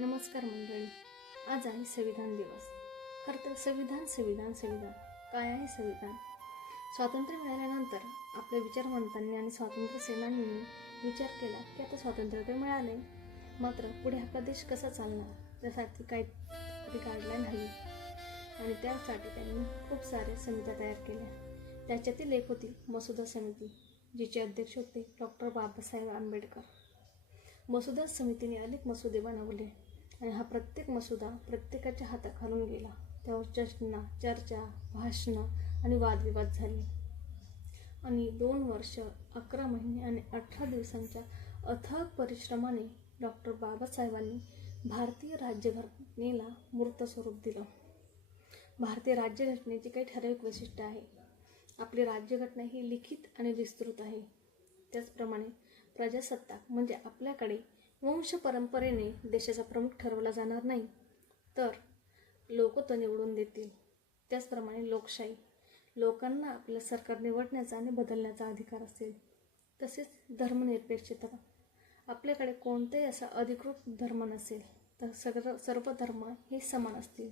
नमस्कार मंडळी. आज आहे संविधान दिवस. खरं तर संविधान काय आहे? संविधान स्वातंत्र्य मिळाल्यानंतर आपल्या विचारवंतांनी आणि स्वातंत्र्य सेनानींनी विचार केला की आता स्वातंत्र्य तर मिळाले, मात्र पुढे आपला देश कसा चालणार, त्यासाठी काही गाईडलाईन हवी. आणि त्यासाठी त्यांनी खूप सारे समित्या तयार केल्या. त्याच्यातील एक होती मसुदा समिती, जिचे अध्यक्ष होते डॉक्टर बाबासाहेब आंबेडकर. मसुदा समितीने अनेक मसुदे बनवले आणि हा प्रत्येक मसुदा प्रत्येकाच्या हाताखालून गेला. त्यावर चर्चा, भाषणं आणि वादविवाद झाले. आणि 2 वर्ष 11 महिने आणि 18 दिवसांच्या अथक परिश्रमाने डॉक्टर बाबासाहेबांनी भारतीय राज्यघटनेला मूर्त स्वरूप दिलं. भारतीय राज्यघटनेची काही ठराविक वैशिष्ट्य आहे. आपली राज्यघटना ही लिखित आणि विस्तृत आहे. त्याचप्रमाणे प्रजासत्ताक म्हणजे आपल्याकडे वंश परंपरेने देशाचा प्रमुख ठरवला जाणार नाही, तर लोक तो निवडून देतील. त्याचप्रमाणे लोकशाही, लोकांना आपलं सरकार निवडण्याचा आणि बदलण्याचा अधिकार असेल. तसेच धर्मनिरपेक्षता, आपल्याकडे कोणताही असा अधिकृत धर्म नसेल, तर सर्व धर्म हे समान असतील.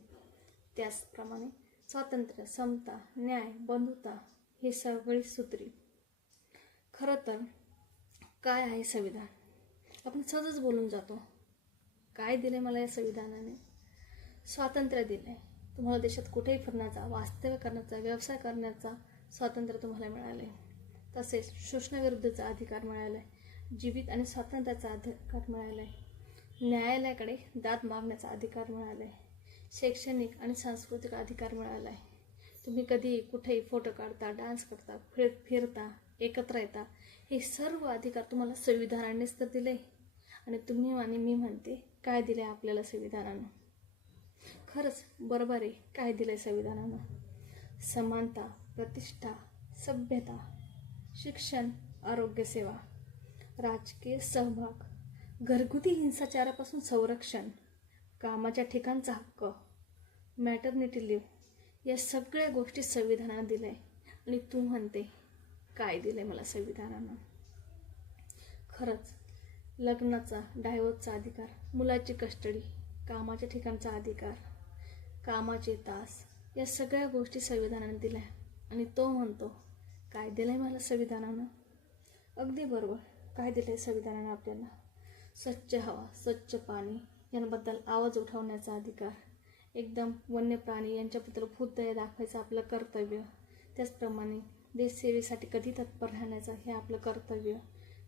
त्याचप्रमाणे स्वातंत्र्य, समता, न्याय, बंधुता हे सगळी सूत्री. खरं तर काय आहे संविधान? आपण सहजच बोलून जातो. काय दिले मला या संविधानाने? स्वातंत्र्य दिले. तुम्हाला देशात कुठेही फिरण्याचा, वास्तव्य करण्याचा, व्यवसाय करण्याचा स्वातंत्र्य तुम्हाला मिळाले. तसेच शोषणाविरुद्धचा अधिकार मिळाला आहे. जीवित आणि स्वातंत्र्याचा अधिकार मिळाला आहे. न्यायालयाकडे दाद मागण्याचा अधिकार मिळाला आहे. शैक्षणिक आणि सांस्कृतिक अधिकार मिळाला आहे. तुम्ही कधी कुठेही फोटो काढता, डान्स करता, फिरता, एकत्र येता, हे सर्व अधिकार तुम्हाला संविधानानेच तर दिले. आणि तुम्ही आणि मी म्हणते, काय दिले आपल्याला संविधानानं? खरंच बरोबर आहे, काय दिलं आहे संविधानानं? समानता, प्रतिष्ठा, सभ्यता, शिक्षण, आरोग्यसेवा, राजकीय सहभाग, घरगुती हिंसाचारापासून संरक्षण, कामाच्या ठिकाणचा हक्क, मॅटर्निटी लिव्ह, या सगळ्या गोष्टी संविधानानं दिल्या आहे. आणि तू म्हणते, काय दिलं आहे मला संविधानानं? खरंच लग्नाचा, डायव्होर्सचा अधिकार, मुलाची कस्टडी, कामाच्या ठिकाणचा अधिकार, कामाचे तास, या सगळ्या गोष्टी संविधानाने दिल्या. आणि तो म्हणतो, काय दिलं आहे मला संविधानानं? अगदी बरोबर, काय दिलं आहे संविधानानं आपल्याला? स्वच्छ हवा, स्वच्छ पाणी यांबद्दल आवाज उठवण्याचा अधिकार, एकदम वन्य प्राणी यांच्याबद्दल भूतदया दाखवायचं आपलं कर्तव्य. त्याचप्रमाणे देशसेवेसाठी कधी तत्पर राहण्याचं हे आपलं कर्तव्य.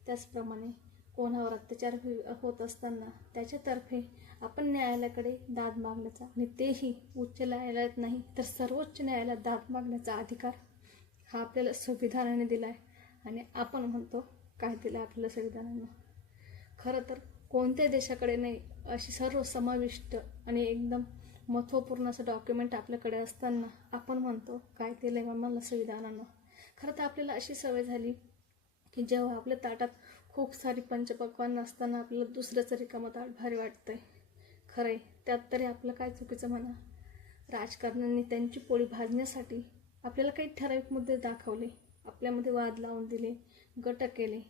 त्याचप्रमाणे कोणावर अत्याचार होत असताना त्याच्यातर्फे आपण न्यायालयाकडे दाद मागण्याचा, आणि तेही उच्च न्यायालयात नाही तर सर्वोच्च न्यायालयात दाद मागण्याचा अधिकार हा आपल्याला संविधानाने दिला आहे. आणि आपण म्हणतो, काय दिलं आपल्याला संविधानानं? खरं तर कोणत्या देशाकडे नाही अशी सर्व समाविष्ट आणि एकदम महत्त्वपूर्ण असं डॉक्युमेंट आपल्याकडे असताना आपण म्हणतो, काय दिलं आहे मला संविधानानं? खरं तर आपल्याला अशी सवय झाली की जेव्हा आपल्या ताटात खूप सारी पंचपक्वान्न असताना आपल्याला दुसऱ्याचं रिकामं ताट भारी वाटतंय. खरं आहे, त्यात तरी आपलं काय चुकीचं म्हणा? राजकारण्यांनी त्यांची पोळी भाजण्यासाठी आपल्याला काही ठराविक मुद्दे दाखवले, आपल्यामध्ये वाद लावून दिले, गट केले.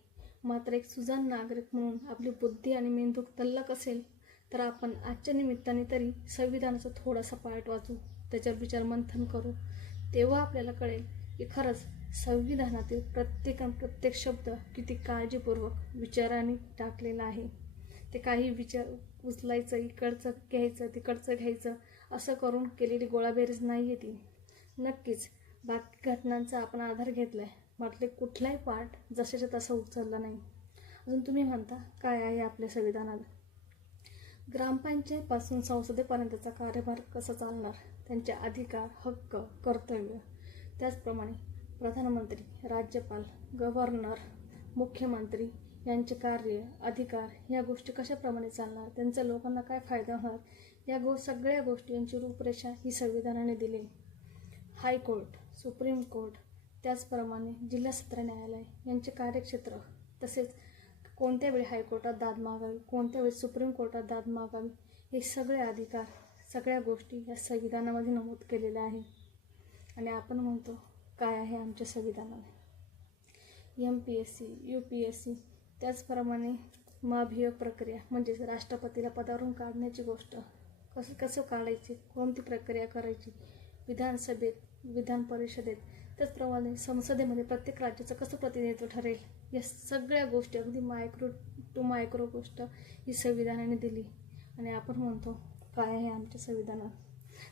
मात्र एक सुजाण नागरिक म्हणून आपली बुद्धी आणि मेंदू तल्लख असेल तर आपण आजच्या निमित्ताने तरी संविधानाचा थोडासा पार्ट वाचू, त्याच्यावर विचार मंथन करू. तेव्हा आपल्याला कळेल की खरंच संविधानातील प्रत्येक शब्द किती काळजीपूर्वक विचाराने टाकलेला आहे. ते काही विचार उचलायचं, इकडचं घ्यायचं, तिकडचं घ्यायचं असं करून केलेली गोळाबेरीज नाही आहे ती. नक्कीच बाकी घटनांचा आपण आधार घेतला आहे, मात्र कुठलाही पार्ट जशाच्या तसा उचलला नाही. अजून तुम्ही म्हणता, काय आहे आपल्या संविधानात? ग्रामपंचायतीपासून संसदेपर्यंतचा कार्यभार कसा चालणार, त्यांचे अधिकार, हक्क, कर्तव्य, त्याचप्रमाणे प्रधानमंत्री, राज्यपाल, गव्हर्नर, मुख्यमंत्री यांचे कार्य, अधिकार या गोष्टी कशाप्रमाणे चालणार, त्यांचा लोकांना काय फायदा होणार, या सगळ्या गोष्टी यांची रूपरेषा ही संविधानाने दिली. हायकोर्ट, सुप्रीम कोर्ट, त्याचप्रमाणे जिल्हा सत्र न्यायालय यांचे कार्यक्षेत्र, तसेच कोणत्या वेळी हायकोर्टात दाद मागावी, कोणत्या वेळी सुप्रीम कोर्टात दाद मागावी, हे सगळे अधिकार, सगळ्या गोष्टी या संविधानामध्ये नमूद केलेल्या आहे. आणि आपण म्हणतो, काय आहे आमच्या संविधानात? MPSC, UPSC, त्याचप्रमाणे महाभियोग प्रक्रिया म्हणजेच राष्ट्रपतीला पदावरून काढण्याची गोष्ट कसं काढायची, कोणती प्रक्रिया करायची, विधानसभेत, विधान परिषदेत, त्याचप्रमाणे संसदेमध्ये प्रत्येक राज्याचं कसं प्रतिनिधित्व ठरेल, या सगळ्या गोष्टी अगदी मायक्रो टू मायक्रो गोष्ट ही संविधानाने दिली. आणि आपण म्हणतो काय आहे आमच्या संविधानात.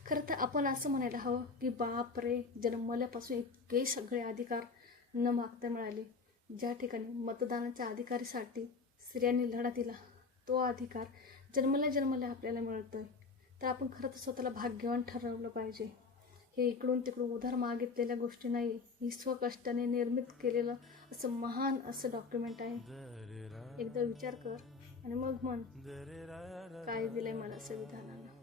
खरं तर आपण असं म्हणायला हवं की बाप रे, जन्मल्यापासून इतके सगळे अधिकार न मागता मिळाले. ज्या ठिकाणी मतदानाच्या अधिकारासाठी स्त्रियांनी लढा दिला, तो अधिकार जन्मल्या आपल्याला मिळतोय. तर आपण खरं तर स्वतःला भाग्यवान ठरवलं पाहिजे. हे इकडून तिकडून उधार मागितलेल्या गोष्टी नाही, ही स्वकष्टाने निर्मित केलेलं असं महान असं डॉक्युमेंट आहे. एकदा विचार कर आणि मग म्हण काय दिलंय मला संविधानानं.